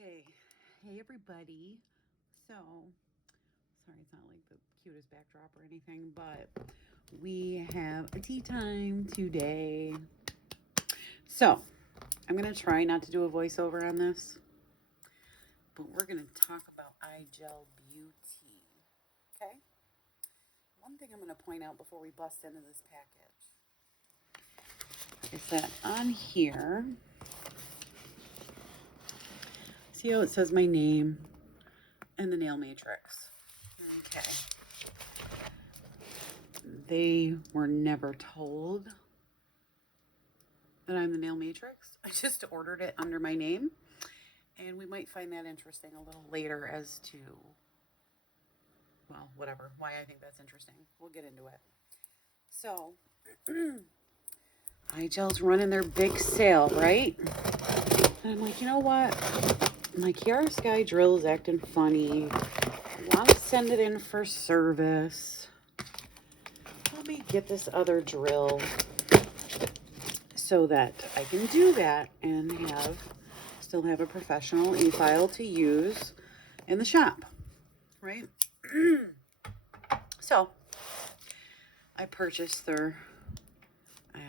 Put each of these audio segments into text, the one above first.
Okay, hey everybody. So, sorry it's not like the cutest backdrop or anything, but we have a tea time today. So, I'm going to try not to do a voiceover on this, but we're going to talk about iGel Beauty. Okay? One thing I'm going to point out before we bust into this package is that on here, see how it says my name and the nail matrix. Okay. They were never told that I'm the nail matrix. I just ordered it under my name, and we might find that interesting a little later as to, well, whatever, why I think that's interesting. We'll get into it. So, iGel's running their big sale, right? And I'm like, you know what? My Chiarosky Sky drill is acting funny. I want to send it in for service. Let me get this other drill so that I can do that and still have a professional e-file to use in the shop, right? So I purchased their, I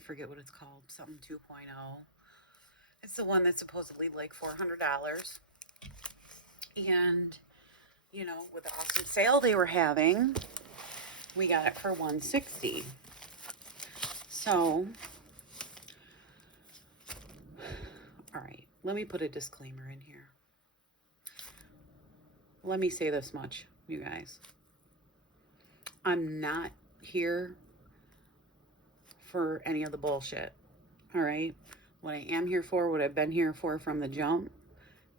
forget what it's called, something 2.0. It's the one that's supposedly like $400. And, you know, with the awesome sale they were having, we got it for $160. So, all right, let me put a disclaimer in here. Let me say this much, you guys. I'm not here for any of the bullshit, all right? What I am here for, what I've been here for from the jump,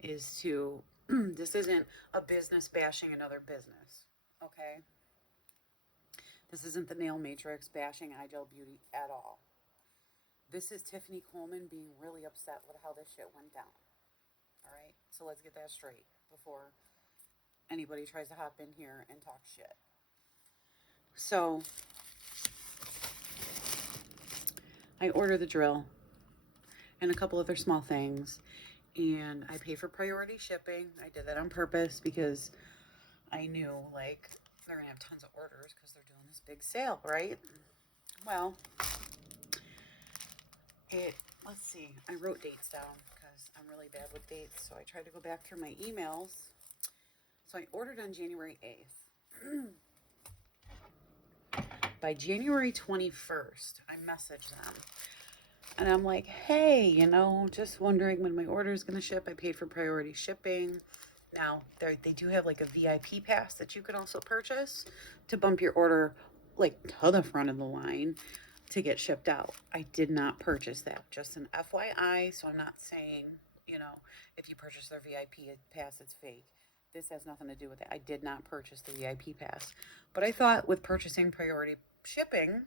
is to, this isn't a business bashing another business, okay? This isn't the nail matrix bashing iGel Beauty at all. This is Tiffany Coleman being really upset with how this shit went down, all right? So let's get that straight before anybody tries to hop in here and talk shit. So, I order the drill and a couple other small things, and I pay for priority shipping. I did that on purpose because I knew, like, they're gonna have tons of orders because they're doing this big sale, right? Well, let's see, I wrote dates down because I'm really bad with dates, so I tried to go back through my emails. So I ordered on January 8th. By January 21st, I messaged them. And I'm like, hey, you know, just wondering when my order is going to ship. I paid for priority shipping. Now, they do have like a VIP pass that you can also purchase to bump your order like to the front of the line to get shipped out. I did not purchase that. Just an FYI, so I'm not saying, you know, if you purchase their VIP pass, it's fake. This has nothing to do with it. I did not purchase the VIP pass. But I thought with purchasing priority shipping,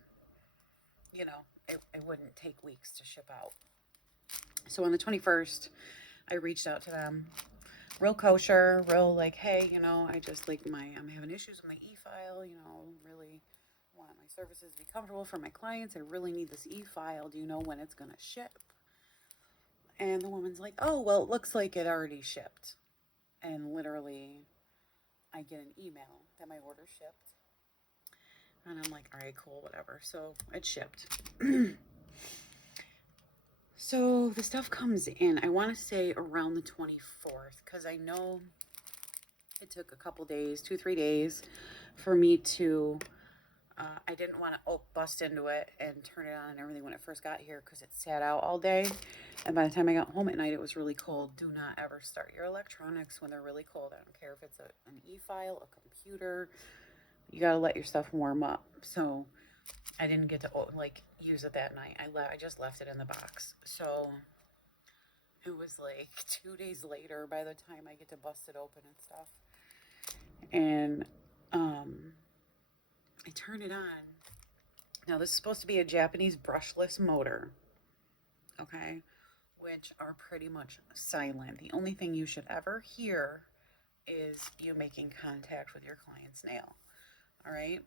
you know, it wouldn't take weeks to ship out. So on the 21st, I reached out to them. Real kosher, real like, hey, you know, I just like I'm having issues with my e-file, you know, really want my services to be comfortable for my clients. I really need this e-file. Do you know when it's going to ship? And the woman's like, oh, well, it looks like it already shipped. And literally, I get an email that my order shipped. And I'm like, all right, cool, whatever. So it shipped. So the stuff comes in, I want to say around the 24th, because I know it took a couple days, 2-3 days for me to, I didn't want to bust into it and turn it on and everything when it first got here because it sat out all day. And by the time I got home at night, it was really cold. Do not ever start your electronics when they're really cold. I don't care if it's an e-file, a computer. You got to let your stuff warm up. So I didn't get to like use it that night. I just left it in the box. So it was like 2 days later by the time I get to bust it open and stuff. And I turn it on. Now this is supposed to be a Japanese brushless motor, okay, which are pretty much silent. The only thing you should ever hear is you making contact with your client's nail. All right.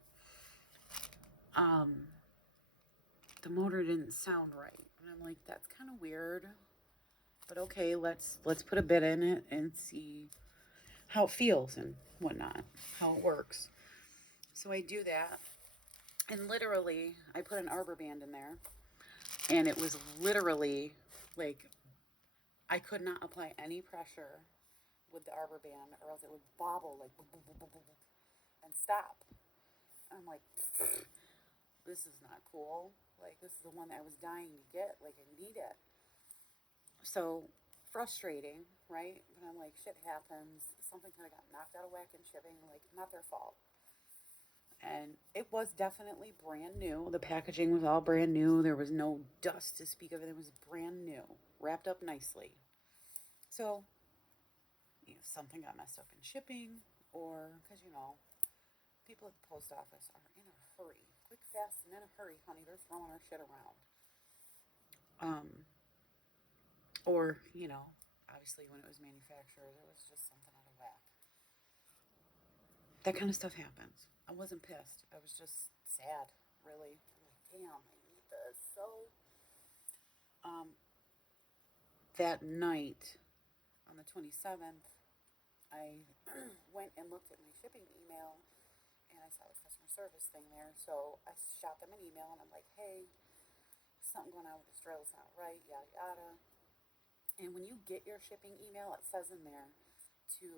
The motor didn't sound right. And I'm like, that's kind of weird. but okay, let's put a bid in it and see how it feels and whatnot, how it works. So I do that, and literally, I put an arbor band in there, and it was literally like I could not apply any pressure with the arbor band, or else it would bobble like boop, boop, boop, boop, boop, and stop. And I'm like, this is not cool. Like, this is the one that I was dying to get. Like, I need it. So frustrating, right? But I'm like, shit happens. Something kind of got knocked out of whack in shipping. Like, not their fault. And it was definitely brand new. The packaging was all brand new. There was no dust to speak of. It was brand new, wrapped up nicely. So, something got messed up in shipping, or because people at the post office are in a hurry, quick, fast, and in a hurry, honey. They're throwing our shit around. Or obviously when it was manufactured, it was just something out of whack. That kind of stuff happens. I wasn't pissed. I was just sad, really. I'm like, damn, I need this. So, um, that night on the 27th, I went and looked at my shipping email, and I saw this customer service thing there. So I shot them an email, and I'm like, hey, something going on with this drill. It's not right, yada yada. And when you get your shipping email, it says in there to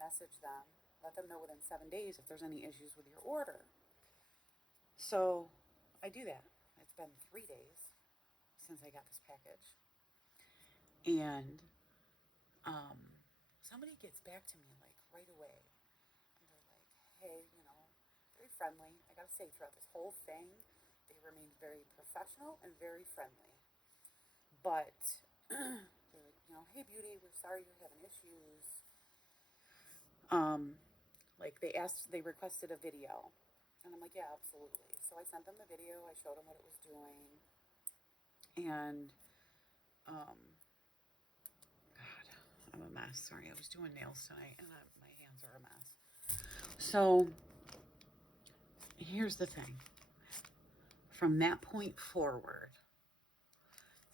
message them, let them know within 7 days if there's any issues with your order. So I do that. It's been 3 days since I got this package. And somebody gets back to me like right away. And they're like, hey, very friendly. I gotta say, throughout this whole thing, they remained very professional and very friendly. But they're like, hey, beauty, we're sorry you're having issues. Like they requested a video. And I'm like, yeah, absolutely. So I sent them the video. I showed them what it was doing. And, God, I'm a mess. Sorry, I was doing nails tonight, and my hands are a mess. So here's the thing. From that point forward,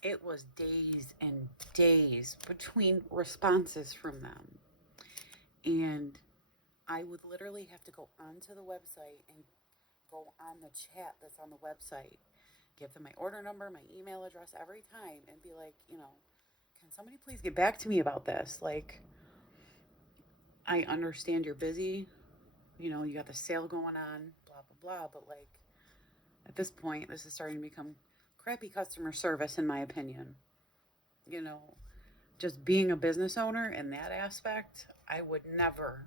it was days and days between responses from them. And I would literally have to go onto the website and go on the chat that's on the website, give them my order number, my email address every time, and be like, can somebody please get back to me about this? Like, I understand you're busy, you got the sale going on, blah, blah, blah, but like, at this point, this is starting to become crappy customer service, in my opinion. Just being a business owner in that aspect, I would never,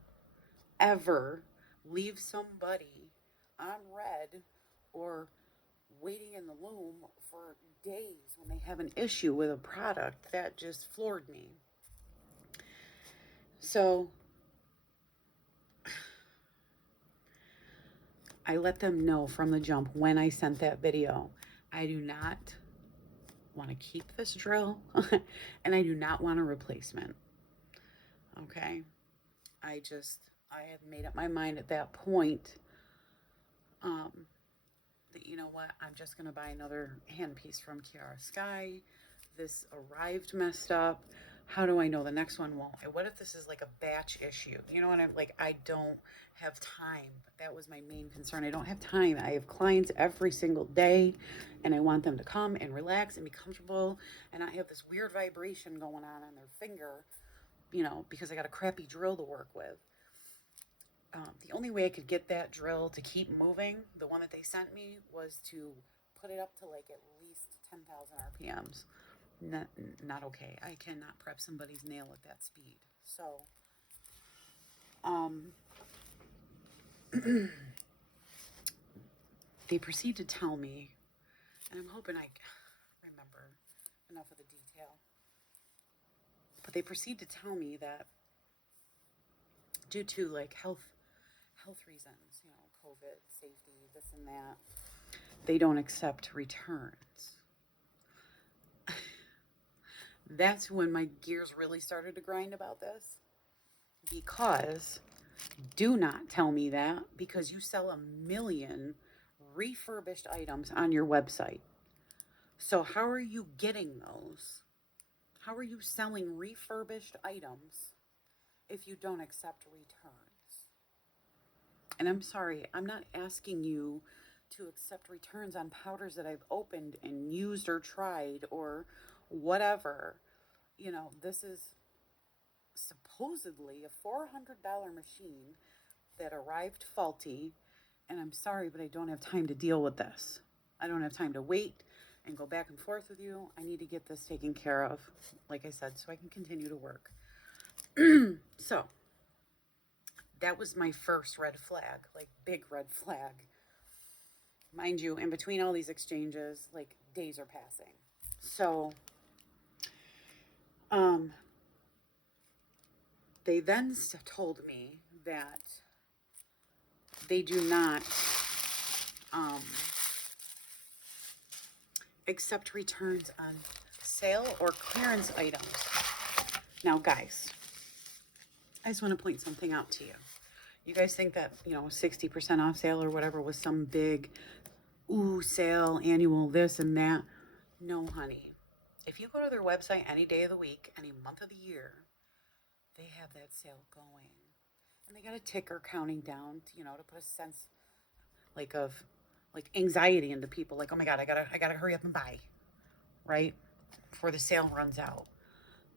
ever leave somebody on red or waiting in the loom for days when they have an issue with a product. That just floored me. So I let them know from the jump when I sent that video, I do not want to keep this drill and I do not want a replacement. Okay. I had made up my mind at that point that, what, I'm just going to buy another handpiece from Kiara Sky. This arrived messed up. How do I know the next one won't? And what if this is like a batch issue? You know what I'm like? I don't have time. That was my main concern. I don't have time. I have clients every single day, and I want them to come and relax and be comfortable and not have this weird vibration going on their finger, because I got a crappy drill to work with. The only way I could get that drill to keep moving, the one that they sent me, was to put it up to like at least 10,000 RPMs. Not okay. I cannot prep somebody's nail at that speed. So, they proceed to tell me, and I'm hoping I remember enough of the detail, but they proceed to tell me that due to like health reasons, COVID, safety, this and that, they don't accept returns. That's when my gears really started to grind about this, because do not tell me that, because you sell 1 million refurbished items on your website. So how are you getting those? How are you selling refurbished items if you don't accept returns? And I'm sorry, I'm not asking you to accept returns on powders that I've opened and used or tried or whatever. You know, this is supposedly a $400 machine that arrived faulty, and I'm sorry, but I don't have time to deal with this. I don't have time to wait and go back and forth with you. I need to get this taken care of, like I said, so I can continue to work. So that was my first red flag, like big red flag. Mind you, in between all these exchanges, like days are passing. So they then told me that they do not accept returns on sale or clearance items. Now, guys, I just want to point something out to you. You guys think that, 60% off sale or whatever was some big, sale, annual this and that. No, honey. If you go to their website any day of the week, any month of the year, they have that sale going. And they got a ticker counting down, to put a sense of anxiety into people. Like, oh my God, I gotta hurry up and buy, right? Before the sale runs out.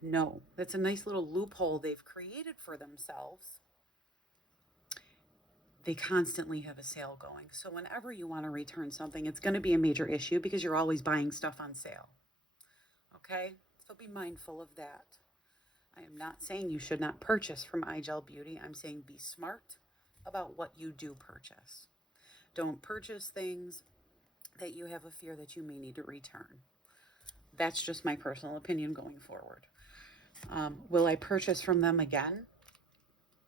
No, that's a nice little loophole they've created for themselves. They constantly have a sale going. So whenever you want to return something, it's going to be a major issue because you're always buying stuff on sale. Okay? So be mindful of that. I am not saying you should not purchase from iGel Beauty. I'm saying be smart about what you do purchase. Don't purchase things that you have a fear that you may need to return. That's just my personal opinion going forward. Will I purchase from them again?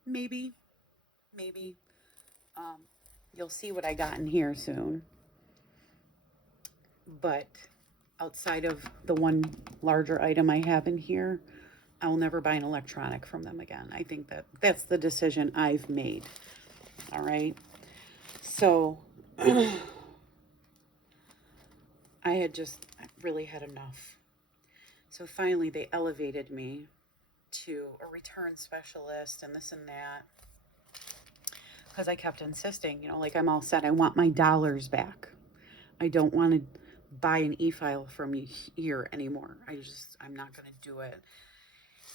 Maybe. You'll see what I got in here soon. But outside of the one larger item I have in here, I will never buy an electronic from them again. I think that's the decision I've made. All right. So I really had enough. So finally they elevated me to a return specialist and this and that. Because I kept insisting, I'm all set. I want my dollars back. I don't want to buy an e-file from you here anymore. I'm not going to do it.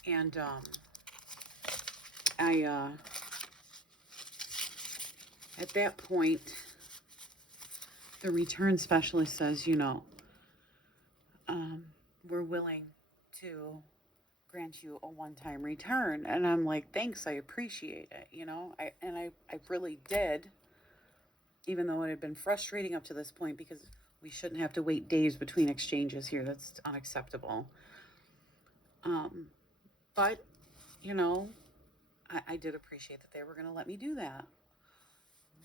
And at that point, the return specialist says, we're willing to grant you a one-time return. And I'm like, thanks, I appreciate it, I really did, even though it had been frustrating up to this point because we shouldn't have to wait days between exchanges here. That's unacceptable. But, I did appreciate that they were going to let me do that.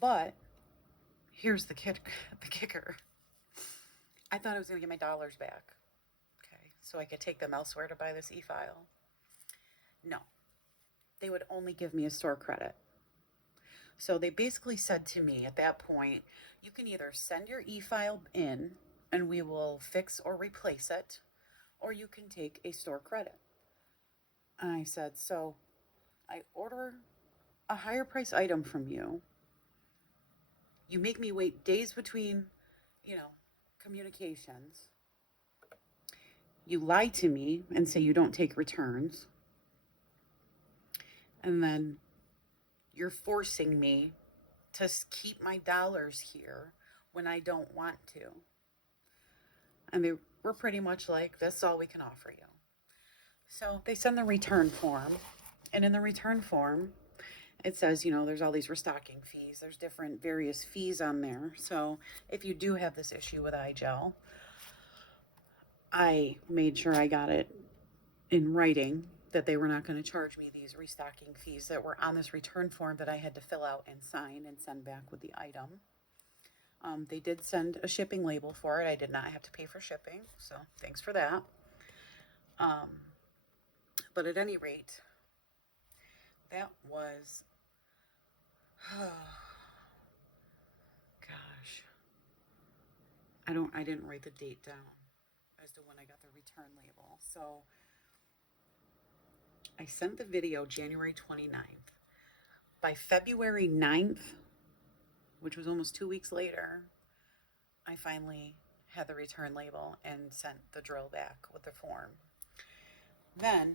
But here's the kicker. I thought I was going to get my dollars back. Okay, so I could take them elsewhere to buy this e-file. No, they would only give me a store credit. So they basically said to me at that point, you can either send your e-file in and we will fix or replace it, or you can take a store credit. And I said, so I order a higher price item from you. You make me wait days between, communications. You lie to me and say you don't take returns. And then you're forcing me to keep my dollars here when I don't want to. And they were pretty much like, that's all we can offer you. So they send the return form. And in the return form, it says, there's all these restocking fees. There's different various fees on there. So if you do have this issue with iGel, I made sure I got it in writing that they were not going to charge me these restocking fees that were on this return form that I had to fill out and sign and send back with the item. They did send a shipping label for it. I did not have to pay for shipping, so thanks for that. But at any rate, that was, gosh, I didn't write the date down as to when I got the return label. So I sent the video January 29th. By February 9th, which was almost 2 weeks later, I finally had the return label and sent the drill back with the form. Then,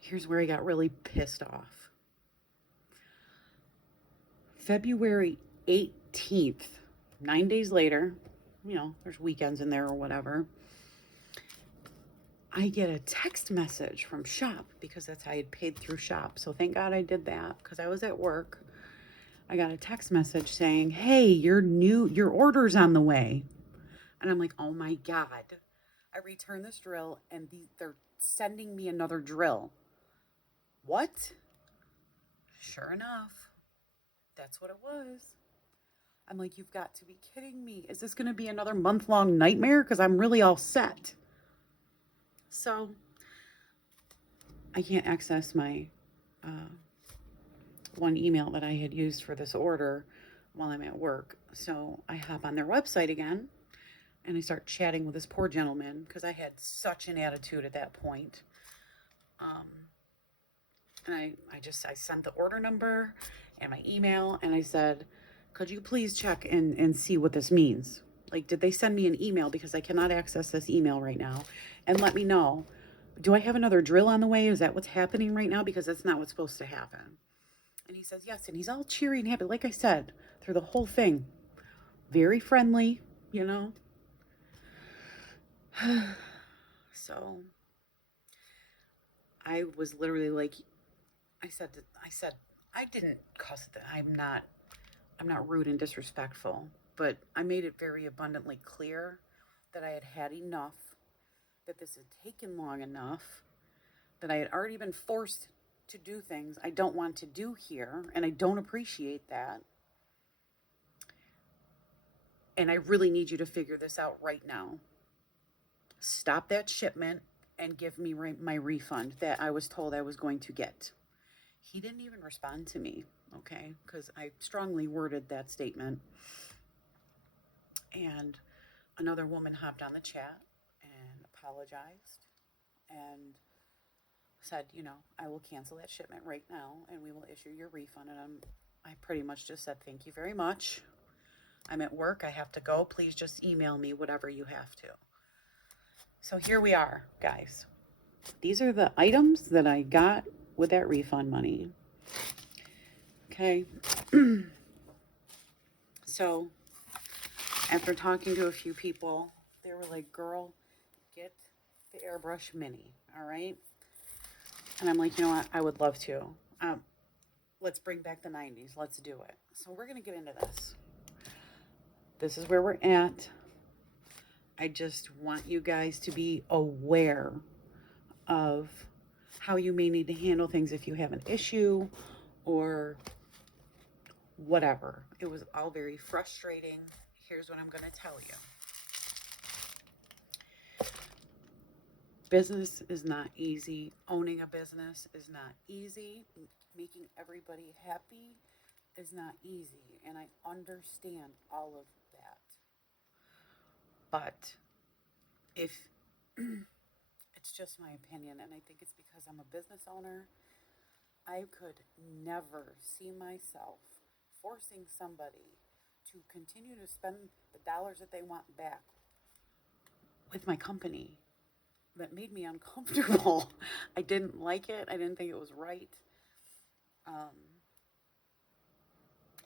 here's where I got really pissed off. February 18th, 9 days later, there's weekends in there or whatever, I get a text message from Shop, because that's how I had paid through Shop. So thank God I did that, because I was at work. I got a text message saying, hey, your order's on the way. And I'm like, oh my God. I returned this drill and they're sending me another drill. What? Sure enough, that's what it was. I'm like, you've got to be kidding me. Is this going to be another month-long nightmare? Because I'm really all set. So I can't access my one email that I had used for this order while I'm at work. So I hop on their website again and I start chatting with this poor gentleman, because I had such an attitude at that point. And I sent the order number and my email, and I said, could you please check and see what this means? Like, did they send me an email, because I cannot access this email right now, and let me know, do I have another drill on the way? Is that what's happening right now? Because that's not what's supposed to happen. And he says, yes. And he's all cheery and happy. Like I said, through the whole thing, very friendly, So I was literally like, I said, I didn't cuss that. I'm not rude and disrespectful, but I made it very abundantly clear that I had had enough, that this had taken long enough, that I had already been forced to do things I don't want to do here, and I don't appreciate that. And I really need you to figure this out right now. Stop that shipment and give me my refund that I was told I was going to get. He didn't even respond to me, okay? Because I strongly worded that statement. And another woman hopped on the chat and apologized and said, I will cancel that shipment right now and we will issue your refund. And I pretty much just said, thank you very much. I'm at work. I have to go. Please just email me whatever you have to. So here we are, guys. These are the items that I got with that refund money. Okay. So after talking to a few people, they were like, girl, get the airbrush mini. All right. And I'm like, you know what? I would love to. Let's bring back the 90s. Let's do it. So we're going to get into this. This is where we're at. I just want you guys to be aware of how you may need to handle things if you have an issue or whatever. It was all very frustrating. Here's what I'm going to tell you. Business is not easy. Owning a business is not easy. Making everybody happy is not easy. And I understand all of that. But if it's just my opinion, and I think it's because I'm a business owner, I could never see myself forcing somebody to continue to spend the dollars that they want back with my company. That made me uncomfortable. I didn't like it. I didn't think it was right.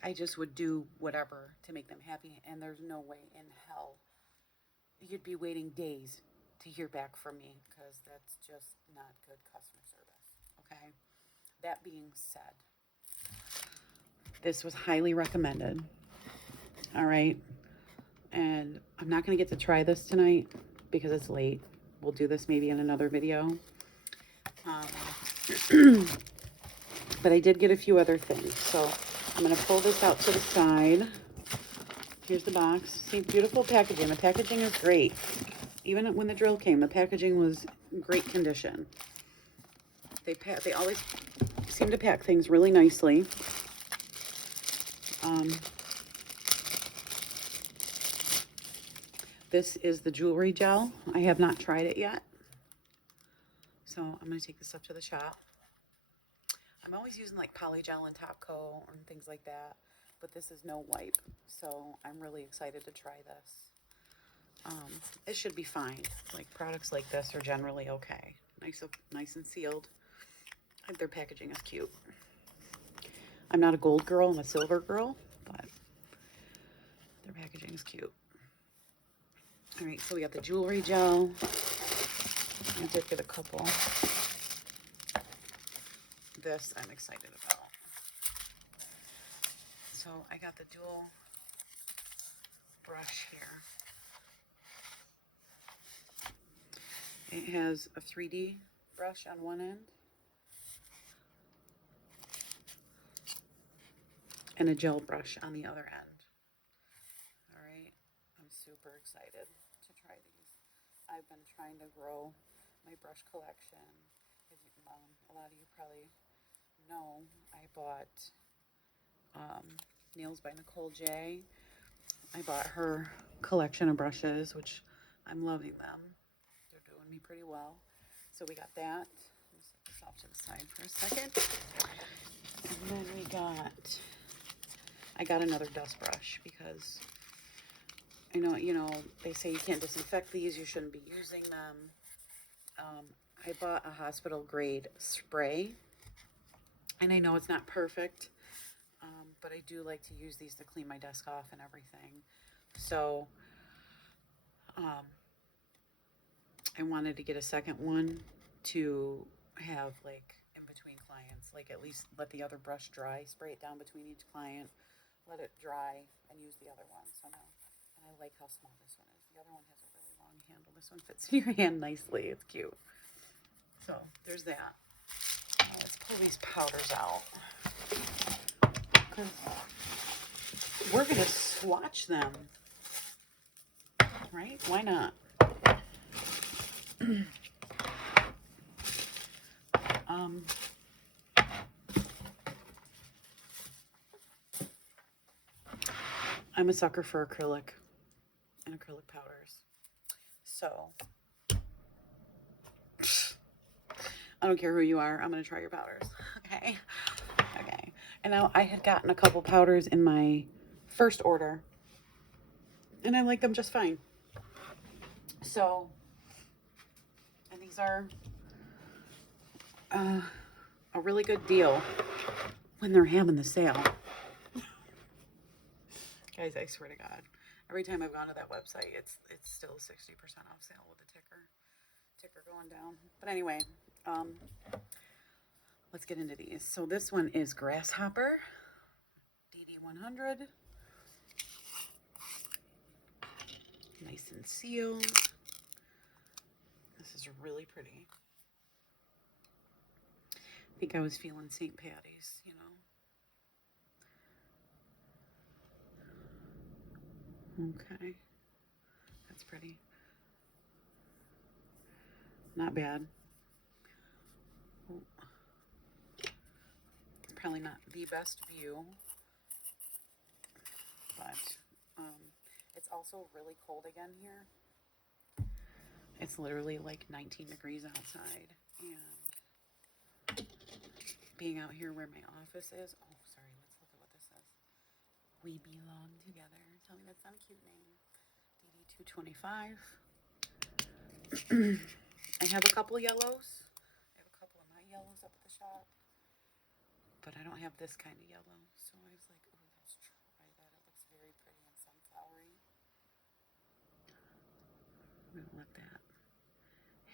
I just would do whatever to make them happy, and there's no way in hell you'd be waiting days to hear back from me, because that's just not good customer service, okay? That being said, this was highly recommended, all right? And I'm not going to get to try this tonight because it's late. We'll do this maybe in another video. But I did get a few other things, so I'm going to pull this out to the side. Here's the box. See, beautiful packaging. The packaging is great. Even when the drill came, the packaging was in great condition. They always seem to pack things really nicely. This is the jewelry gel. I have not tried it yet. So So I'm going to take this up to the shop. I'm always using like polygel and top coat and things like that, but this is no wipe, so I'm really excited to try this. It should be fine. Like products like this are generally okay. Nice and sealed. Their packaging is cute. I'm not a gold girl, I'm a silver girl, but their packaging is cute. All right, so we got the jewelry gel. I did get a couple. This I'm excited about. So I got the dual brush here. It has a 3D brush on one end and a gel brush on the other end. All right, I'm super excited to try these. I've been trying to grow my brush collection. As a lot of you probably know, I bought Nails by Nicole J. I bought her collection of brushes, which I'm loving them. They're doing me pretty well. So we got that. Let me set this off to the side for a second. And then I got another dust brush because I know, they say you can't disinfect these, you shouldn't be using them. I bought a hospital grade spray, and I know it's not perfect, but I do like to use these to clean my desk off and everything. So I wanted to get a second one to have like in between clients, like at least let the other brush dry, spray it down between each client, let it dry, and use the other one. So now, and I like how small this one is. The other one has a really long handle. This one fits in your hand nicely. It's cute. So there's that. Now let's pull these powders out. We're going to swatch them, right? Why not? I'm a sucker for acrylic and acrylic powders. So I don't care who you are. I'm going to try your powders. Okay. Okay. And now I had gotten a couple powders in my first order, and I like them just fine. So, and these are a really good deal when they're having the sale. Guys, I swear to God, every time I've gone to that website, it's still 60% off sale with the ticker going down. But anyway, let's get into these. So this one is Grasshopper DD100. Nice and sealed. This is really pretty. I think I was feeling St. Patty's, Okay. That's pretty. Not bad. It's probably not the best view, but it's also really cold again here. It's literally like 19 degrees outside, and being out here where my office is, oh, sorry, let's look at what this says. We belong together. Tell me that's not a cute name. DD225. I have a couple yellows. I have a couple of my yellows up at the shop, but I don't have this kind of yellow. So I was like, oh, let's try that. It looks very pretty and sunflowery. I'm gonna let that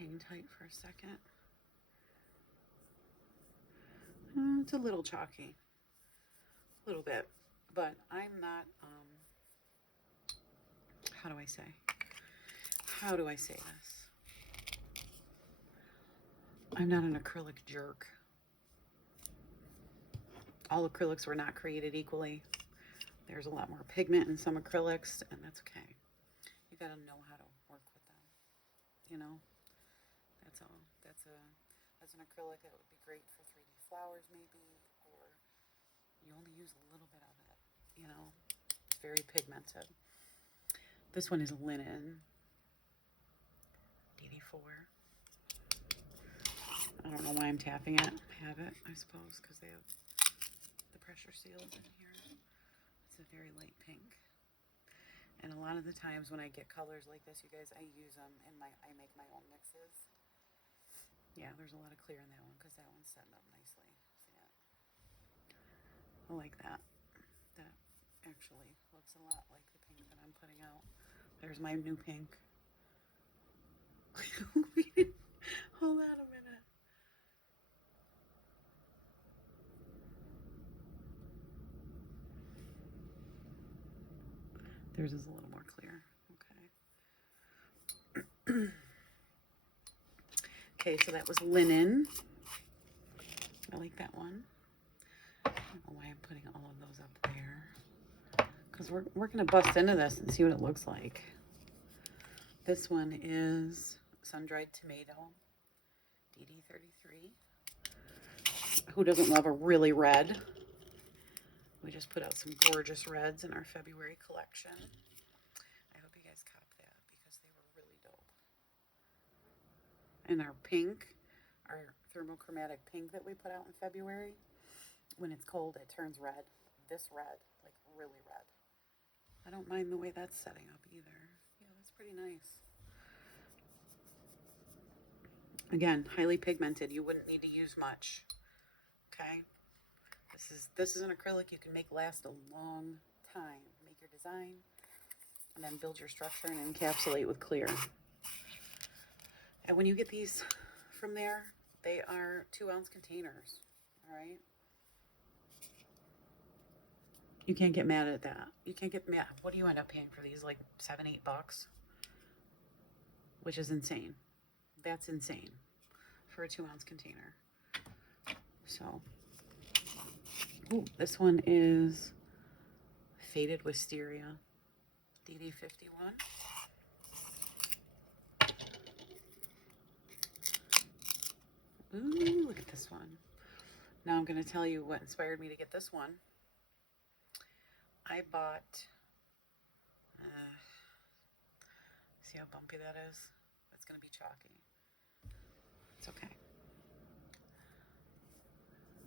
hang tight for a second. It's a little chalky, a little bit, but I'm not, how do I say this? I'm not an acrylic jerk. All acrylics were not created equally. There's a lot more pigment in some acrylics, and that's okay. You gotta know how to work with them, That's all. That's an acrylic that would be great for 3D flowers maybe, or you only use a little bit of it, It's very pigmented. This one is linen. DD4. I don't know why I'm tapping it. I have it, I suppose, because they have the pressure sealed in here. It's a very light pink. And a lot of the times when I get colors like this, you guys, I use them in I make my own mixes. Yeah, there's a lot of clear in that one because that one's setting up nicely. See that? I like that. That actually looks a lot like the pink that I'm putting out. There's my new pink. Hold on a minute. Theirs is a little more clear. Okay. Okay, so that was linen. I like that one. I don't know why I'm putting all of those up there. Because we're going to bust into this and see what it looks like. This one is sun-dried tomato, DD33. Who doesn't love a really red? We just put out some gorgeous reds in our February collection. I hope you guys cop that because they were really dope. And our pink, our thermochromatic pink that we put out in February, when it's cold, it turns red. This red, like really red. I don't mind the way that's setting up either. Yeah, that's pretty nice. Again, highly pigmented. You wouldn't need to use much. Okay. This is an acrylic you can make last a long time. Make your design and then build your structure and encapsulate with clear. And when you get these from there, they are 2-ounce containers. All right. You can't get mad at that. You can't get mad. What do you end up paying for these? Like $7-8, which is insane. That's insane for a 2-ounce container. So, ooh, this one is Faded Wisteria, DD51. Ooh, look at this one. Now I'm going to tell you what inspired me to get this one. I bought, see how bumpy that is? It's going to be chalky. It's okay.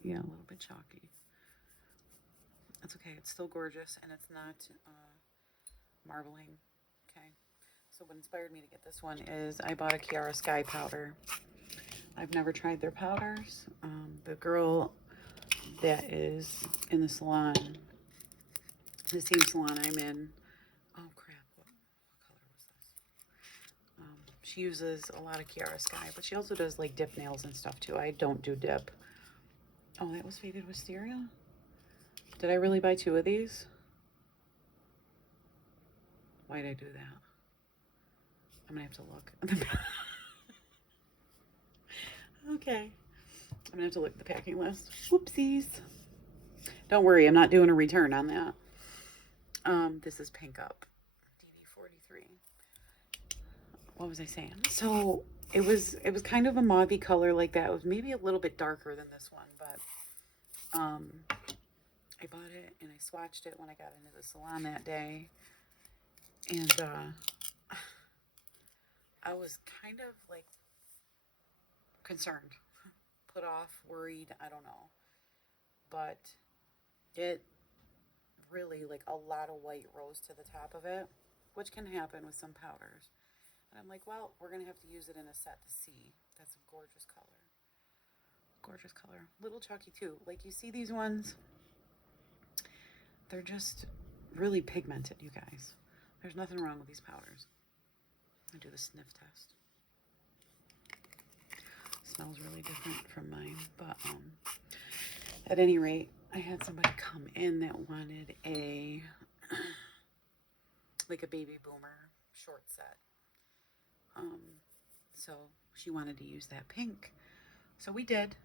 Yeah, a little bit chalky. That's okay. It's still gorgeous and it's not marbling. Okay. So what inspired me to get this one is I bought a Chiara Sky powder. I've never tried their powders. The girl that is in the salon, the same salon I'm in. Oh crap! What color was this? She uses a lot of Chiara Sky, but she also does like dip nails and stuff too. I don't do dip. Oh, that was Faded Wisteria? Did I really buy 2 of these? Why'd I do that? I'm gonna have to look. Okay. I'm gonna have to look at the packing list. Whoopsies. Don't worry, I'm not doing a return on that. This is Pink Up, DD43. What was I saying? So it was kind of a mauvey color like that. It was maybe a little bit darker than this one, but I bought it and I swatched it when I got into the salon that day, and I was kind of like concerned, put off, worried, I don't know, but it really, like, a lot of white rose to the top of it, which can happen with some powders. And I'm like, well, we're gonna have to use it in a set to see. That's a gorgeous color. Gorgeous color. Little chalky too. Like, you see these ones, they're just really pigmented, you guys. There's nothing wrong with these powders. I do the sniff test. Smells really different from mine, but at any rate, I had somebody come in that wanted a like a baby boomer short set. So she wanted to use that pink. So we did,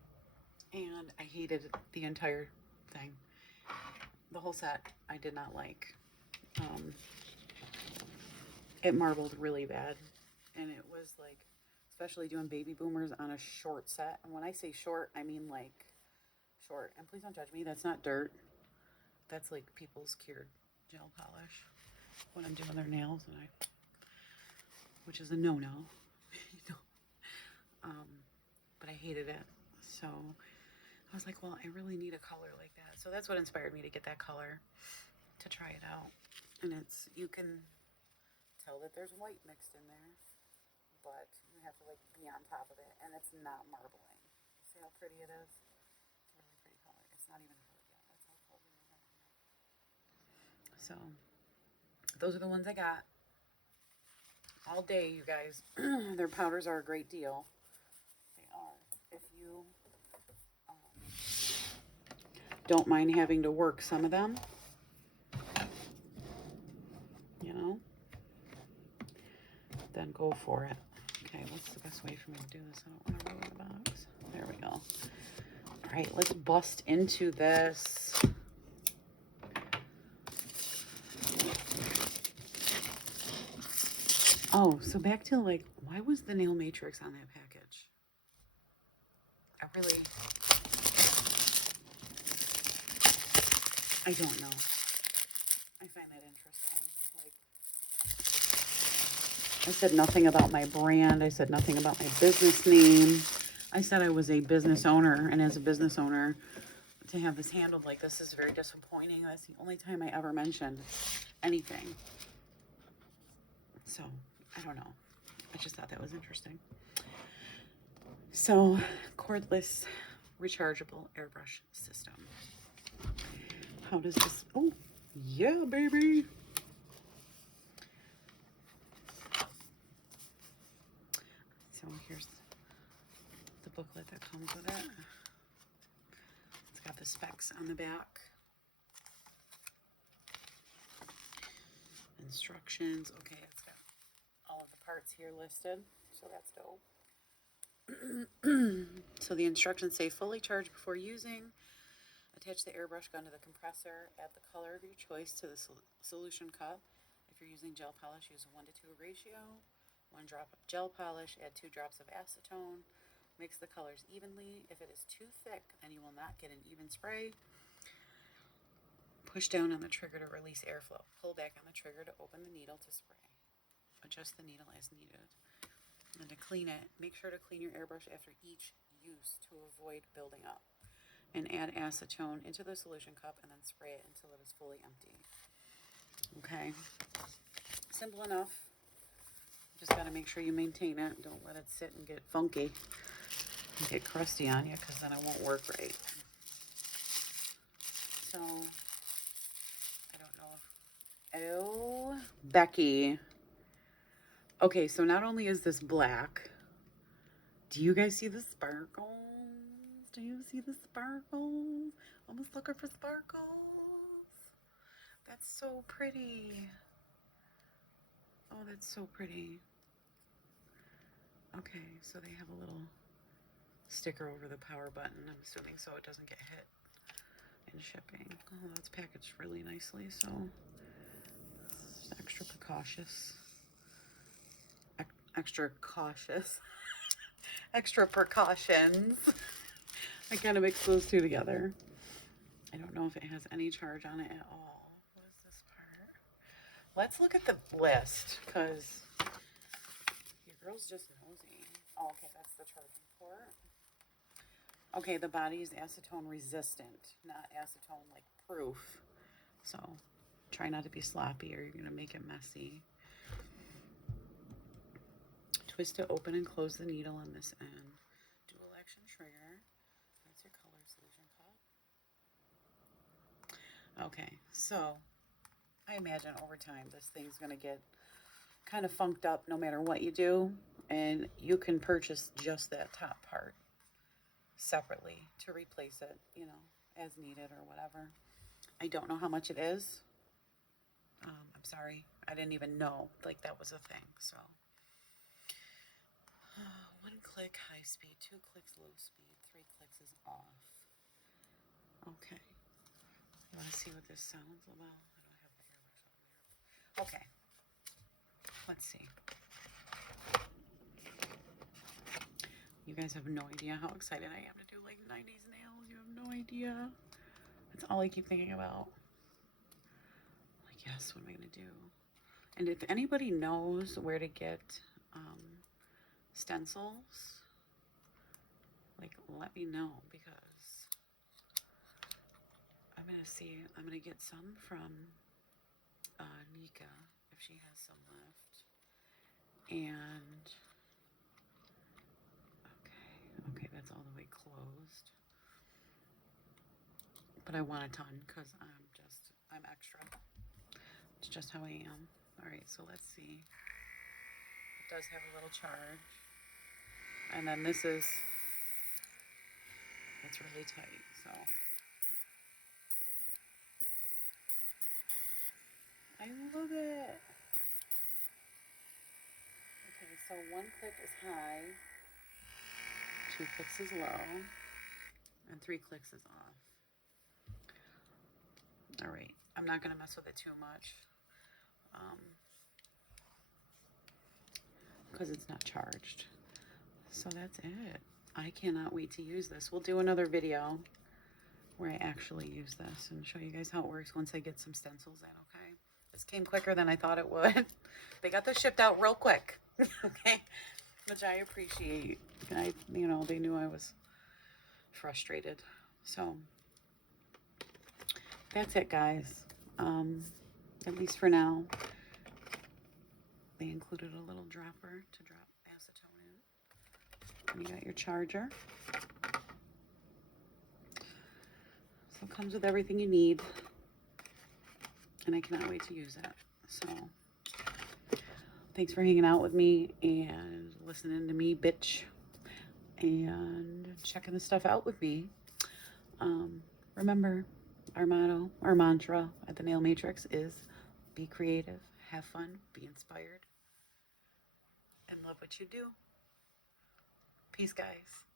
and I hated the entire thing. The whole set I did not like. It marbled really bad, and it was like, especially doing baby boomers on a short set. And when I say short, I mean like short. And please don't judge me. That's not dirt. That's like people's cured gel polish when I'm doing their nails, which is a no-no. but I hated it. So I was like, well, I really need a color like that. So that's what inspired me to get that color, to try it out. And it's, you can tell that there's white mixed in there, but you have to like be on top of it, and it's not marbling. See how pretty it is? It's a really pretty color. It's not even hurt yet. That's how cold we are. So those are the ones I got all day, you guys. Their powders are a great deal. They are. If you don't mind having to work some of them, you know, then go for it. Okay, what's the best way for me to do this? I don't want to ruin the box. There we go. All right, let's bust into this. Oh, so back to like, why was the nail matrix on that package? I don't know. I find that interesting. Like, I said nothing about my brand. I said nothing about my business name. I said I was a business owner, and as a business owner, to have this handled like this is very disappointing. That's the only time I ever mentioned anything. So, I don't know. I just thought that was interesting. So, cordless rechargeable airbrush system. How does this, oh, yeah, baby. So here's the booklet that comes with it. It's got the specs on the back. Instructions. Okay, it's got all of the parts here listed, so that's dope. So the instructions say fully charge before using. Attach the airbrush gun to the compressor. Add the color of your choice to the solution cup. If you're using gel polish, use a 1:2 ratio. 1 drop of gel polish. Add 2 drops of acetone. Mix the colors evenly. If it is too thick, then you will not get an even spray. Push down on the trigger to release airflow. Pull back on the trigger to open the needle to spray. Adjust the needle as needed. And to clean it, make sure to clean your airbrush after each use to avoid building up. And add acetone into the solution cup and then spray it until it is fully empty. Okay. Simple enough. Just got to make sure you maintain it. Don't let it sit and get funky and get crusty on you, because then it won't work right. So, I don't know if... Oh, Becky. Okay, so not only is this black, do you guys see the sparkles? Do you see the sparkles? Almost looking for sparkles. That's so pretty. Oh, that's so pretty. Okay, so they have a little sticker over the power button, I'm assuming, so it doesn't get hit in shipping. Oh, that's packaged really nicely, so extra precautious. Extra cautious. Extra precautions. I kind of mix those two together. I don't know if it has any charge on it at all. What is this part? Let's look at the list, because your girl's just nosy. Oh, okay, that's the charging port. Okay, the body is acetone resistant, not acetone like proof. So try not to be sloppy or you're going to make it messy. Twist to open and close the needle on this end. Dual action trigger. That's your color solution cup. Okay, so I imagine over time this thing's going to get kind of funked up no matter what you do. And you can purchase just that top part separately to replace it, you know, as needed or whatever. I don't know how much it is. I'm sorry. I didn't even know like that was a thing. So 1 click high speed, 2 clicks low speed, 3 clicks is off. Okay. You want to see what this sounds about? I don't have the airbrush on there. Okay. Let's see. You guys have no idea how excited I am to do like 90s nails. You have no idea. That's all I keep thinking about. Like, yes, what am I going to do? And if anybody knows where to get stencils, like, let me know, because I'm going to see, I'm going to get some from Nika, if she has some left. And, okay, that's all the way closed. But I want a ton, because I'm extra. It's just how I am. All right, so let's see. It does have a little charge. And then this is, it's really tight, so. I love it. Okay, so 1 click is high, 2 clicks is low, and 3 clicks is off. All right, I'm not gonna mess with it too much, because it's not charged. So that's it. I cannot wait to use this. We'll do another video where I actually use this and show you guys how it works once I get some stencils in, okay? This came quicker than I thought it would. They got this shipped out real quick, okay? Which I appreciate. You know, they knew I was frustrated. So that's it, guys. At least for now. They included a little dropper to drop acetone in. And you got your charger. So it comes with everything you need. And I cannot wait to use it. So thanks for hanging out with me and listening to me bitch and checking the stuff out with me. Remember, our motto, our mantra at the Nail Matrix is be creative, have fun, be inspired, and love what you do. Peace, guys.